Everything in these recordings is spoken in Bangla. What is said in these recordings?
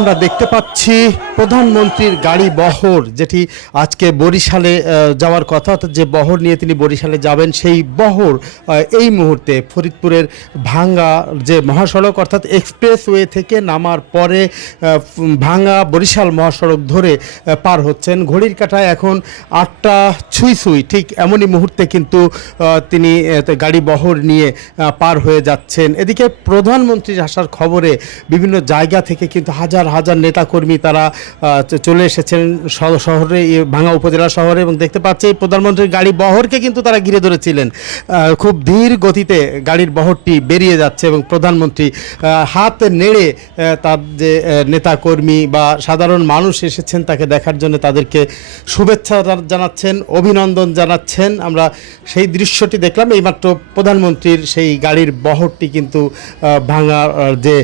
আমরা দেখতে পাচ্ছি প্রধানমন্ত্রীর গাড়ি বহর, যেটি আজকে বরিশালে যাওয়ার কথা, অর্থাৎ যে বহর নিয়ে তিনি বরিশালে যাবেন সেই বহর এই মুহূর্তে ফরিদপুরের ভাঙ্গা যে মহাসড়ক অর্থাৎ এক্সপ্রেসওয়ে থেকে নামার পরে ভাঙ্গা বরিশাল মহাসড়ক ধরে পার হচ্ছেন। ঘড়ির কাঁটায় এখন 8টা ছুঁই ছুঁই, ঠিক এমনই মুহূর্তে কিন্তু তিনি গাড়ি বহর নিয়ে পার হয়ে যাচ্ছেন। এদিকে প্রধানমন্ত্রীর আসার খবরে বিভিন্ন জায়গা থেকে কিন্তু হাজার হাজার নেতাকর্মী তারা চলে এসেছেন শহরে, ভাঙ্গা উপজেলা শহরে, এবং দেখতে পাচ্ছি প্রধানমন্ত্রীর গাড়ি বহরকে কিন্তু তারা ঘিরে ধরেছিলেন। খুব ধীর গতিতে গাড়ির বহরটি বেরিয়ে যাচ্ছে এবং প্রধানমন্ত্রী হাত নেড়ে তার যে নেতাকর্মী বা সাধারণ মানুষ এসেছেন তাকে দেখার জন্য তাদেরকে শুভেচ্ছা জানাচ্ছেন, অভিনন্দন জানাচ্ছেন। আমরা সেই দৃশ্যটি দেখলাম এইমাত্র। প্রধানমন্ত্রীর সেই গাড়ির বহরটি কিন্তু ভাঙ্গা যে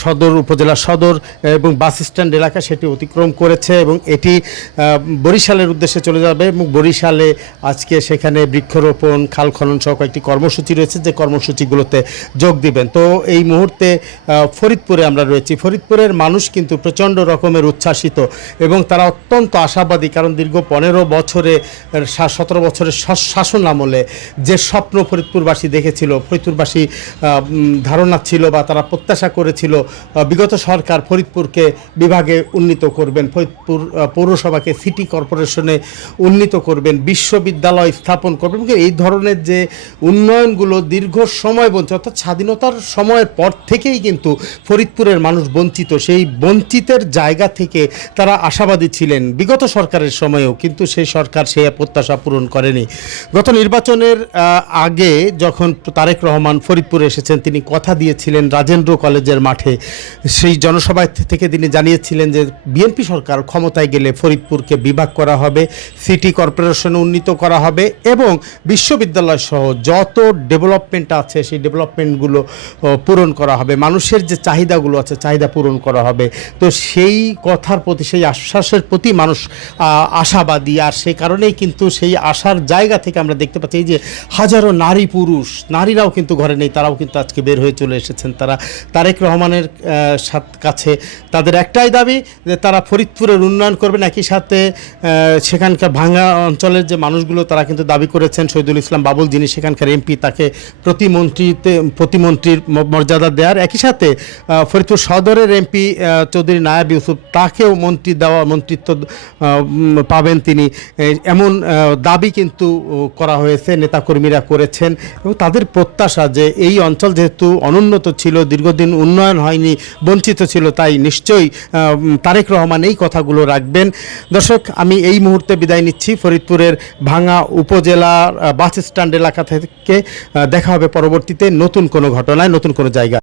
সদর উপজেলা সদর এবং বাস স্ট্যান্ড এলাকা সেটি অতিক্রম করেছে এবং এটি বরিশালের উদ্দেশ্যে চলে যাবে এবং বরিশালে আজকে সেখানে বৃক্ষরোপণ, খাল খনন সহ কয়েকটি কর্মসূচি রয়েছে, যে কর্মসূচিগুলোতে যোগ দিবেন। তো এই মুহূর্তে ফরিদপুরে আমরা রয়েছি। ফরিদপুরের মানুষ কিন্তু প্রচণ্ড রকমের উচ্ছ্বাসিত এবং তারা অত্যন্ত আশাবাদী, কারণ দীর্ঘ 17 বছরে 17 বছরের শাসন আমলে যে স্বপ্ন ফরিদপুরবাসী দেখেছিল, ফরিদপুরবাসী ধারণা ছিল বা তারা প্রত্যাশা করেছিল বিগত সরকার ফরিদপুরকে বিভাগে উন্নীত করবেন, ফরিদপুর পৌরসভাকে সিটি কর্পোরেশনে উন্নীত করবেন, বিশ্ববিদ্যালয় স্থাপন করবেন, এই ধরনের যে উন্নয়নগুলো দীর্ঘ সময় বঞ্চিত, অর্থাৎ স্বাধীনতার সময়ের পর থেকেই কিন্তু ফরিদপুরের মানুষ বঞ্চিত। সেই বঞ্চিতের জায়গা থেকে তারা আশাবাদী ছিলেন বিগত সরকারের সময়েও, কিন্তু সেই সরকার সেই প্রত্যাশা পূরণ করেনি। গত নির্বাচনের আগে যখন তারেক রহমান ফরিদপুরে এসেছেন, তিনি কথা দিয়েছিলেন রাজেন্দ্র কলেজের মাঠে, সেই জনসভায় থেকে তিনি জানিয়েছিলেন যে বিএনপি সরকার ক্ষমতায় গেলে ফরিদপুরকে বিভাগ করা হবে, সিটি কর্পোরেশনে উন্নীত করা হবে এবং বিশ্ববিদ্যালয় সহ যত ডেভেলপমেন্ট আছে সেই ডেভেলপমেন্টগুলো পূরণ করা হবে, মানুষের যে চাহিদাগুলো আছে চাহিদা পূরণ করা হবে। তো সেই কথার প্রতি, সেই আশ্বাসের প্রতি মানুষ আশাবাদী, আর সেই কারণেই কিন্তু সেই আশার জায়গা থেকে আমরা দেখতে পাচ্ছি যে হাজারো নারী পুরুষ, নারীরাও কিন্তু ঘরে নেই, তারাও কিন্তু আজকে বের হয়ে চলে এসেছেন। তারা তারেক রহমানের কাছে তাদের একটাই দাবি যে তারা ফরিদপুরের উন্নয়ন করবেন, একই সাথে সেখানকার ভাঙ্গা অঞ্চলের যে মানুষগুলো তারা কিন্তু দাবি করেছেন শহীদুল ইসলাম বাবুল, যিনি সেখানকার এমপি, তাকে প্রতিমন্ত্রীর মর্যাদা দেওয়ার, একই সাথে ফরিদপুর সদরের এমপি চৌধুরী নায়াব ইউসুফ, তাকেও মন্ত্রিত্ব পাবেন তিনি, এমন দাবি কিন্তু করা হয়েছে, নেতাকর্মীরা করেছেন। এবং তাদের প্রত্যাশা যে এই অঞ্চল যেহেতু অনুন্নত ছিল, দীর্ঘদিন উন্নয়ন হয়নি, বঞ্চিত ছিল, তাই নিশ্চয়ই তারেক রহমান এই কথাগুলো রাখবেন। দর্শক, আমি এই মুহূর্তে বিদায় নিচ্ছি ফরিদপুরের ভাঙ্গা উপজেলার বাস স্ট্যান্ড এলাকা থেকে। দেখা হবে পরবর্তীতে নতুন কোনো ঘটনায়, নতুন কোনো জায়গা।